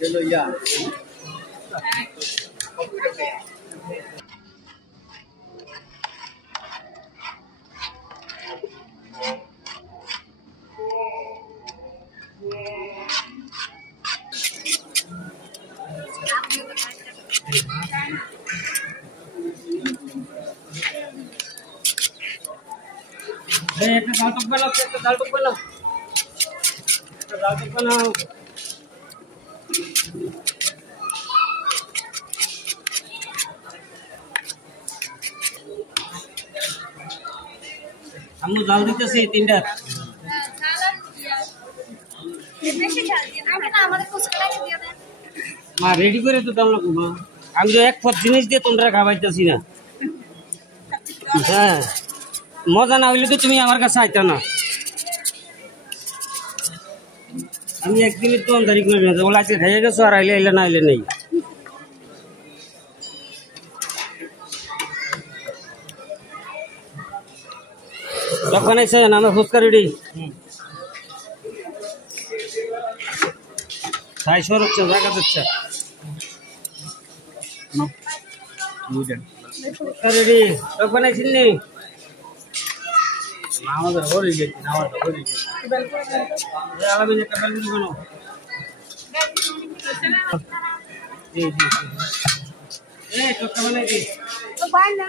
चलो यार एक दाल टोक बनाओ दाल टोक बनाओ हम जाल देते से तीनटा মা রেডি করে তো দাও না মা আমি তো এক পথ জিনিস দিয়ে তোমরা খাওয়াইতেছি না হ্যাঁ মজা না হইলে তো তুমি আমার কাছে আইতা না আমি একদিনই তো অন্ধারি করে না বলে আজকে খাইয়ে গেছো আর আইলে আইলে না আইলে নেই যখন এসে না আমার ফুচকা রেডি 600 হচ্ছে জায়গা দিচ্ছে রেডি তখন আইছিনি আমাদের হরি গেছে আমাদের হরি গেছে আলামিন একটা বেলুন বানাও জি জি এই তো কেমন আছে তো বাই না